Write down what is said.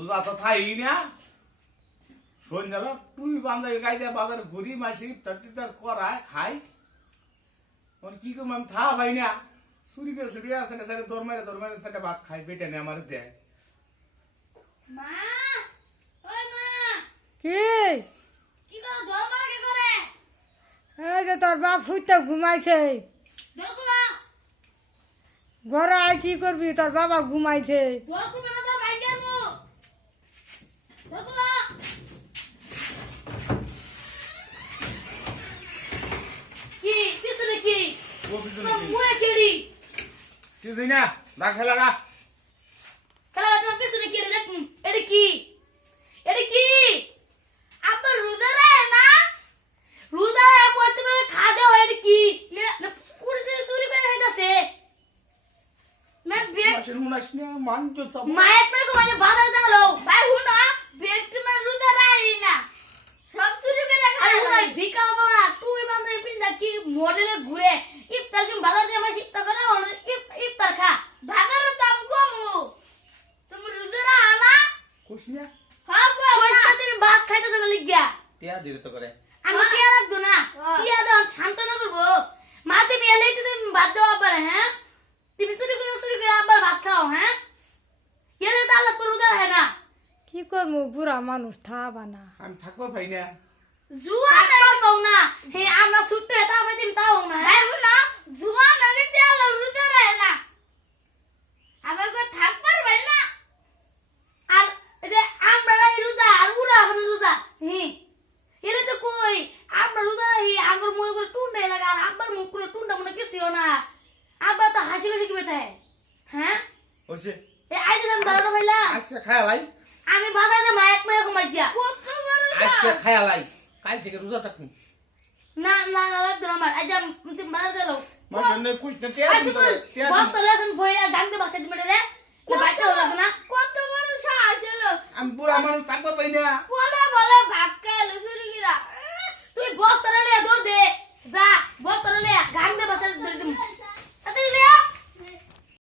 রোজা তো থাই না সন্ধ্যাবেলা তুই বান্ধবী গাইতে বাজারে ঘুরি মাসি ইফতার করায় খাই কি করবো আমি থা ভাই না চুরি আছে না সাইডে দরমারে সাইডে ভাত খাই বেটে নে আমার দেয় মা ওই মা কি কি করো দরমারে কি করে এই যে তোর বাপ ফুইতে ঘুমাইছে দরকুলা ঘরে আই কি করবি তোর বাবা ঘুমাইছে দরকুলা না তোর ভাই কেমু দরকুলা কি পিছনে কি ও পিছনে কি মুয়ে কেড়ি কি দিই না না খেলা না খেলা তোমার পিছনে কি রে দেখ এটা কি আবার রোজা রে না রোজা রে পড়তে পারে খাদে হয় এটা কি কুড়ি চুরি করে হইতাছে না বেগ মাসের হুনাস না মানজ তো মায়ের পরে কো মানে বাজার দাও ভাই হুনা বেগ তুমি রোজা রাই না সব চুরি করে খায় ভাই ভিকা বাবা তুই বান্দে পিন্দা কি মডেলে ঘুরে ইফতার সম বাজার দিয়ে মাসি ইফতার করে ইফতার খা বাজারের দাম কমু তুমি রোজা রা না খুশি না হ্যাঁ গো পয়সা তুমি ভাত খাইতেছ লাগিয়া টিয়া দিতে করে আমি টিয়া রাখবো না টিয়া দাও শান্তনা করবো মা তুমি এলেই তো তুমি ভাত দেওয়া পারে হ্যাঁ তুমি চুরি করে আবার ভাত খাও হ্যাঁ এলে তো আল্লাহ করে উদার হয় না কি করবো বুড়া মানুষ থাবা না আমি থাকবো ভাই না জুয়া পাও না হে আমরা ছুটতে তা আমি দিন তাও না হ্যাঁ না জুয়া মানে তে আল্লাহ উদার হয় না আমার কো থাক পারবে না আর এই যে আমরা রাই রোজা আর উড়া মানে রোজা হে এলে তো কই আমরা রোজা হে আঙ্গুর মুখ করে টুন্ডে লাগা আর আব্বার মুখ করে টুন্ডা মনে কিছিও না আব্বা তো হাসি হাসি কি বেতায় হ্যাঁ ওসে এ আইজ আমি দাঁড়ানো ভাইলা আজকে খায়ালাই আমি বাজারে মায়ের মেয়ে ঘুমাই যা কত বড় আজকে খায়ালাই কাল থেকে রোজা থাকুন না না লাগতো না আমার আজ আমি বাজার গেল মাসের নে কুছ না টিয়া আসি বল বস্তা লেসন বইরা গাঙ্গে